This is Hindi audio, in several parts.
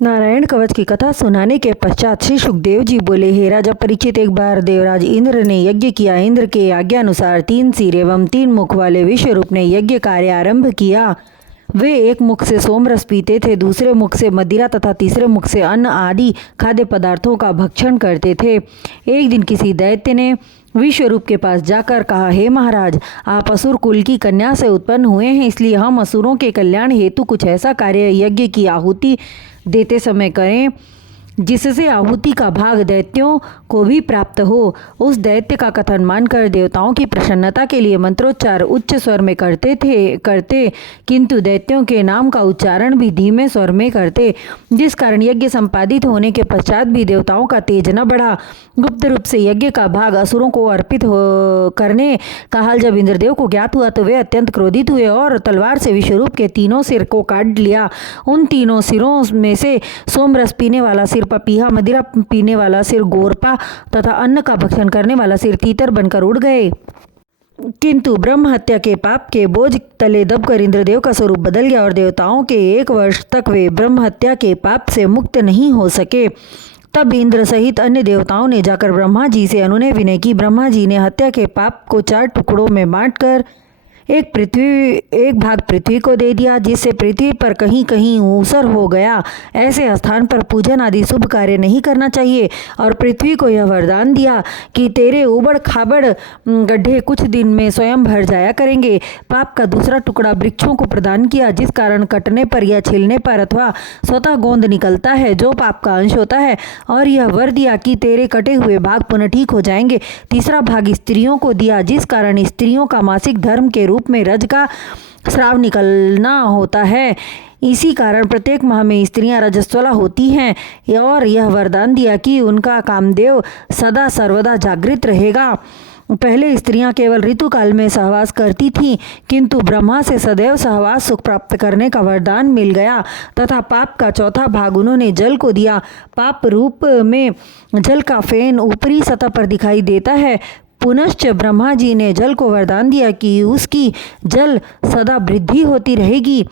नारायण कवच की कथा सुनाने के पश्चात श्री सुखदेव जी बोले, हे राजा परीक्षित, एक बार देवराज इंद्र ने यज्ञ किया। इंद्र के आज्ञा अनुसार 3 सिर एवं 3 मुख वाले विश्वरूप ने यज्ञ कार्य आरंभ किया। वे एक मुख से सोमरस पीते थे, दूसरे मुख से मदिरा तथा तीसरे मुख से अन्न आदि खाद्य पदार्थों का भक्षण करते थे। एक दिन किसी दैत्य ने विश्वरूप के पास जाकर कहा, हे महाराज, आप असुर कुल की कन्या से उत्पन्न हुए हैं, इसलिए हम असुरों के कल्याण हेतु कुछ ऐसा कार्य यज्ञ की आहुति देते समय करें जिससे आहुति का भाग दैत्यों को भी प्राप्त हो। उस दैत्य का कथन मानकर देवताओं की प्रसन्नता के लिए मंत्रोच्चार उच्च स्वर में करते किंतु दैत्यों के नाम का उच्चारण भी धीमे स्वर में करते, जिस कारण यज्ञ संपादित होने के पश्चात भी देवताओं का तेज न बढ़ा। गुप्त रूप से यज्ञ का भाग असुरों को अर्पित करने का हाल जब इंद्रदेव को ज्ञात हुआ तो वे अत्यंत क्रोधित हुए और तलवार से विश्वरूप के 3 सिर को काट लिया। उन 3 सिरों में से सोमरस पीने वाला सिर पपीहा, मदिरा पीने वाला सिर गोरपा तथा अन्न का भक्षण करने वाला सिर तीतर बनकर उड़ गए। किंतु ब्रह्म हत्या के पाप के बोझ तले दबकर इंद्रदेव का स्वरूप बदल गया और देवताओं के 1 वर्ष तक वे ब्रह्म हत्या के पाप से मुक्त नहीं हो सके। तब इंद्र सहित अन्य देवताओं ने जाकर ब्रह्मा जी से अनुनय विनय की। ब्रह्मा जी ने हत्या के पाप को 4 टुकड़ों में बांटकर एक भाग पृथ्वी को दे दिया, जिससे पृथ्वी पर कहीं कहीं ऊसर हो गया। ऐसे स्थान पर पूजन आदि शुभ कार्य नहीं करना चाहिए। और पृथ्वी को यह वरदान दिया कि तेरे उबड़ खाबड़ गड्ढे कुछ दिन में स्वयं भर जाया करेंगे। पाप का दूसरा टुकड़ा वृक्षों को प्रदान किया, जिस कारण कटने पर या छिलने पर अथवा स्वतः गोंद निकलता है, जो पाप का अंश होता है। और यह वर दिया कि तेरे कटे हुए भाग पुनः ठीक हो जाएंगे। तीसरा भाग स्त्रियों को दिया, जिस कारण स्त्रियों का मासिक धर्म के रूप में रज का स्राव निकलना होता है। इसी कारण प्रत्येक माह में स्त्रियां रजस्वला होती हैं। और यह वरदान दिया कि उनका कामदेव सदा सर्वदा जागृत रहेगा। पहले स्त्रियां केवल ऋतुकाल में सहवास करती थीं, किंतु ब्रह्मा से सदैव सहवास सुख प्राप्त करने का वरदान मिल गया तथा पाप का चौथा भाग उन्होंने जल को दिया। पाप रूप में जल का फेन ऊपरी सतह पर दिखाई देता है। पुनश्च ब्रह्मा जी ने जल को वरदान दिया कि उसकी जल सदा वृद्धि होती रहेगी।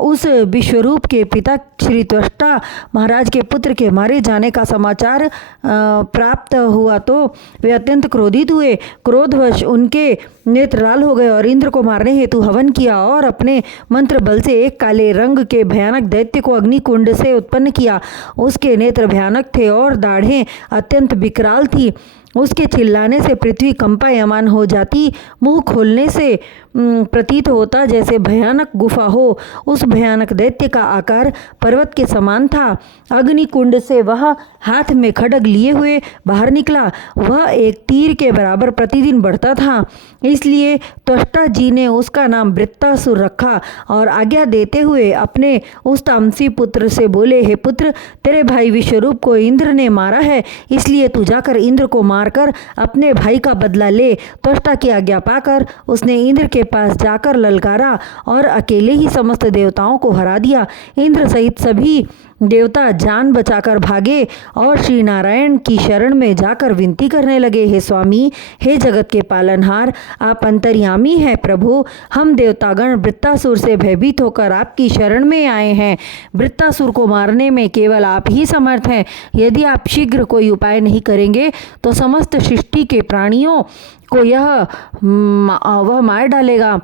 उस विश्वरूप के पिता श्री त्वष्टा महाराज के पुत्र के मारे जाने का समाचार प्राप्त हुआ तो वे अत्यंत क्रोधित हुए। क्रोधवश उनके नेत्र लाल हो गए और इंद्र को मारने हेतु हवन किया और अपने मंत्र बल से एक काले रंग के भयानक दैत्य को अग्निकुंड से उत्पन्न किया। उसके नेत्र भयानक थे और दाढ़ें अत्यंत विकराल थी। उसके चिल्लाने से पृथ्वी कंपायमान हो जाती। मुंह खोलने से प्रतीत होता जैसे भयानक गुफा हो। उस भयानक दैत्य का आकार पर्वत के समान था। अग्निकुंड से वह हाथ में खड्ग लिए हुए बाहर निकला। वह एक तीर के बराबर प्रतिदिन बढ़ता था, इसलिए त्वष्टा जी ने उसका नाम वृत्तासुर रखा और आज्ञा देते हुए अपने उस तामसी पुत्र से बोले, हे पुत्र, तेरे भाई विश्वरूप को इंद्र ने मारा है, इसलिए तू जाकर इंद्र को मारकर अपने भाई का बदला ले। त्वष्टा की आज्ञा पाकर उसने इंद्र के पास जाकर ललकारा और अकेले ही समस्त देवताओं को हरा दिया। इंद्र सहित सभी देवता जान बचाकर भागे और श्री नारायण की शरण में जाकर विनती करने लगे, हे स्वामी, हे जगत के पालनहार, आप अंतर्यामी हैं प्रभु। हम देवतागण वृत्तासुर से भयभीत होकर आपकी शरण में आए हैं। वृत्तासुर को मारने में केवल आप ही समर्थ हैं। यदि आप शीघ्र कोई उपाय नहीं करेंगे तो समस्त सृष्टि के प्राणियों को वह मार डालेगा।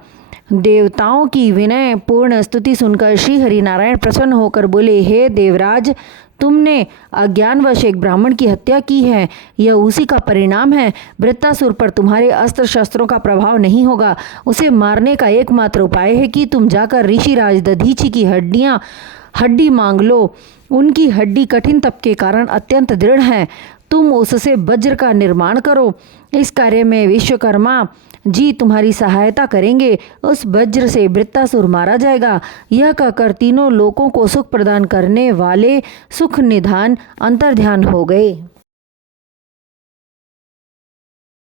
देवताओं की विनय पूर्ण स्तुति सुनकर श्री हरि नारायण प्रसन्न होकर बोले, हे देवराज, तुमने अज्ञानवश एक ब्राह्मण की हत्या की है। यह उसी का परिणाम है। वृत्तासुर पर तुम्हारे अस्त्र शस्त्रों का प्रभाव नहीं होगा। उसे मारने का एकमात्र उपाय है कि तुम जाकर ऋषिराज दधीचि की हड्डी मांग लो। उनकी हड्डी कठिन तप के कारण अत्यंत दृढ़ है। तुम उससे वज्र का निर्माण करो। इस कार्य में विश्वकर्मा जी तुम्हारी सहायता करेंगे। उस वज्र से वृत्तासुर मारा जाएगा। यह कहकर 3 लोकों को सुख प्रदान करने वाले सुख निधान अंतर्ध्यान हो गए।